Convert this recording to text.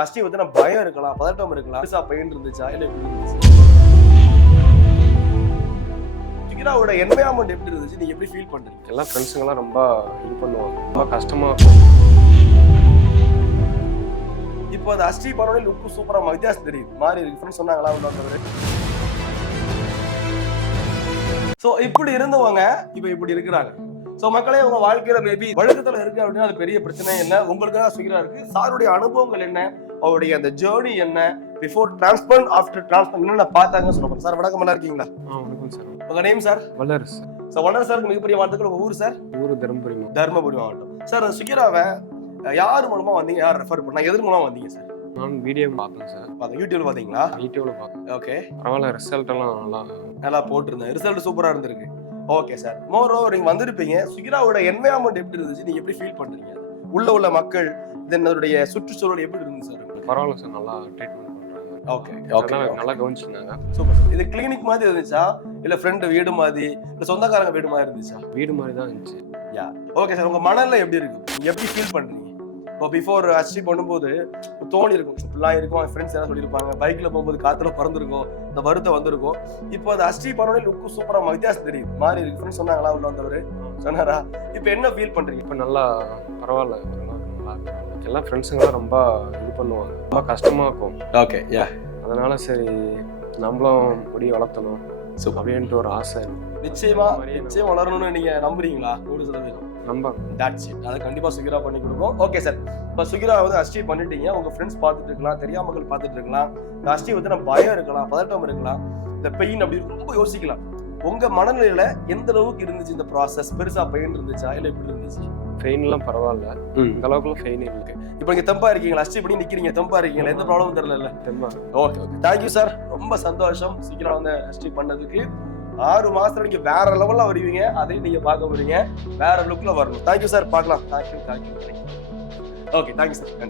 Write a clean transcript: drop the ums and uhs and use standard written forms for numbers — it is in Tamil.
அஷ்டி வந்து பயம் இருக்கலாம், பதட்டம் இருக்கலாம், பெருசா பெயின் இருந்துச்சா இல்ல எப்படி இருந்துச்சு? சுகிராவோட என்வைரன்மெண்ட் எப்படி இருந்துச்சு, நீங்க எப்படி ஃபீல் பண்றீங்க? எல்லாம் ஃப்ரெண்ட்ஸுங்கெல்லாம் ரொம்ப இது பண்ணுவாங்க, ரொம்ப கஷ்டமா இருக்கும். இப்போ அந்த அஷ்டி பண்ணோட லுக்கு சூப்பரா வித்தியாசம் தெரியுது, மாறி இருக்கு. ஃப்ரெண்ட்ஸ் சொன்னாங்களா உள்ளவங்க? ஸோ இப்படி இருந்தவங்க இப்போ இப்படி இருக்கிறாங்க. ஸோ மக்களே, உங்க வாழ்க்கையில மேபி வழக்கத்துல இருக்கு அப்படின்னா அது பெரிய பிரச்சனை இல்லை. உங்களுக்கு தான் சுகிரா இருக்கு. சாருடைய அனுபவங்கள் என்ன, அவருடைய அந்த ஜேர்னி என்ன, பிஃபோர் டிரான்ஸ்பிளான்ட் ஆஃப்டர் டிரான்ஸ்பிளான்ட் என்ன பார்த்தாங்கன்னு சொல்லுங்க. சார் வணக்கம், நல்லா இருக்கீங்களா? வணக்கம் சார். உங்க நேம் சார்? வளர் சார். ஸோ வளர் சாருக்கு மிகப்பெரிய வாழ்த்துக்கள். உங்க ஊர் சார்? ஊர் தர்மபுரி. தர்மபுரி மாவட்டம். சார், சுகிராவை யார் மூலமா வந்தீங்க, யார் ரெஃபர் பண்ணா, எது மூலமா வந்தீங்க சார்? நான் வீடியோ பார்த்தேன் சார். யூடியூப்ல பாத்தீங்களா? யூடியூப்ல பார்த்தேன். ஓகே, பரவாயில்ல, ரிசல்ட் எல்லாம் நல்லா போட்டிருந்தேன். ரிசல்ட் சூப்பரா இருந்திருக்கு. ஓகே சார், மோர் ஓவர் நீங்க வந்திருப்பீங்க. சுகிராவோட என்வைரன்மெண்ட் எப்படி இருந்துச்சு, நீங்க எப்படி ஃபீல் பண்றீங்க? உள்ள மக்கள், இதனுடைய சுற்றுச்சூழல் எப்படி இருந்துச்சு சார்? பரவாயில்ல சார், நல்லா ட்ரீட்மெண்ட் பண்றாங்க. ஓகே, நல்லா கவனிச்சிருந்தாங்க. Super sir. இது கிளினிக் மாதிரி இருந்துச்சா இல்ல ஃப்ரெண்ட் வீடு மாதிரி இல்ல சொந்தக்காரங்க வீடு மாதிரி இருந்துச்சா? வீடு மாதிரி தான் இருந்துச்சு. யா, ஓகே சார். உங்க மனநிலை எப்படி இருக்கு, நீங்க எப்படி ஃபீல் பண்றீங்க? இப்போ பிஃபோர் அஷ்டி பண்ணும்போது தோணி இருக்கும், இப்படிலாம் இருக்கும், ஃப்ரெண்ட்ஸ் எல்லாம் சொல்லியிருப்பாங்க, பைக்ல போகும்போது காத்துல பறந்துருக்கும், இந்த வருத்தம் வந்திருக்கும். இப்போ அந்த அஷ்டி பண்ணோட லுக்கு சூப்பரா வித்தியாசம் தெரியுது, மாறி இருக்கு. ஃப்ரெண்ட்ஸ் சொன்னாங்களா உள்ள வந்தவர்? சொன்னாரா? இப்போ என்ன ஃபீல் பண்றீங்க? இப்போ நல்லா பரவாயில்ல, நல்லா இருக்கு. எல்லாம் ஃப்ரெண்ட்ஸுங்கெல்லாம் ரொம்ப இது பண்ணுவாங்க, ரொம்ப கஷ்டமா இருக்கும். ஓகே, யா, அதனால சரி நம்மளும் முடி வளர்த்தணும் அப்படின்ட்டு ஒரு ஆசை. நிச்சயமா வளரணும்னு நீங்க நம்புறீங்களா? 100% நம்ப. That's it. அதை கண்டிப்பா சுகிரா பண்ணி கொடுக்கும். ஓகே சார், இப்போ சுகிரா வந்து அஷ்டி பண்ணிட்டீங்க, உங்க ஃப்ரெண்ட்ஸ் பார்த்துட்டு இருக்கலாம், தெரியாமகள் பார்த்துட்டு இருக்கலாம். இந்த அஷ்டி வந்து பயம் இருக்கலாம், பதட்டம் இருக்கலாம், இந்த பெயின் அப்படி ரொம்ப யோசிக்கலாம். உங்க மனநிலையில எந்த அளவுக்கு இருந்துச்சு இந்த ப்ராசஸ்? பெருசா பெயின் இருந்துச்சா இல்ல எப்படி இருந்துச்சு? பெயின் எல்லாம் பரவாயில்ல, இந்த அளவுக்குள்ள பெயின் இருக்கு. இப்போ நீங்க தெம்பா இருக்கீங்களா? அஷ்டி பண்ணி நிக்கிறீங்க, தெம்பா இருக்கீங்களா? எந்த ப்ராப்ளமும் தெரியல? தெம்பா. Okay, thank you sir. ரொம்ப சந்தோஷம் சுகிரா வந்து அஷ்டி பண்ணதுக்கு. 6 மாசத்துல நீங்க வேற லெவல்ல வருவீங்க, அதையும் நீங்க பார்க்க போறீங்க, வேற லுக்ல வரணும். தேங்க்யூ சார், பார்க்கலாம். தேங்க்யூ. Okay, thank you sir.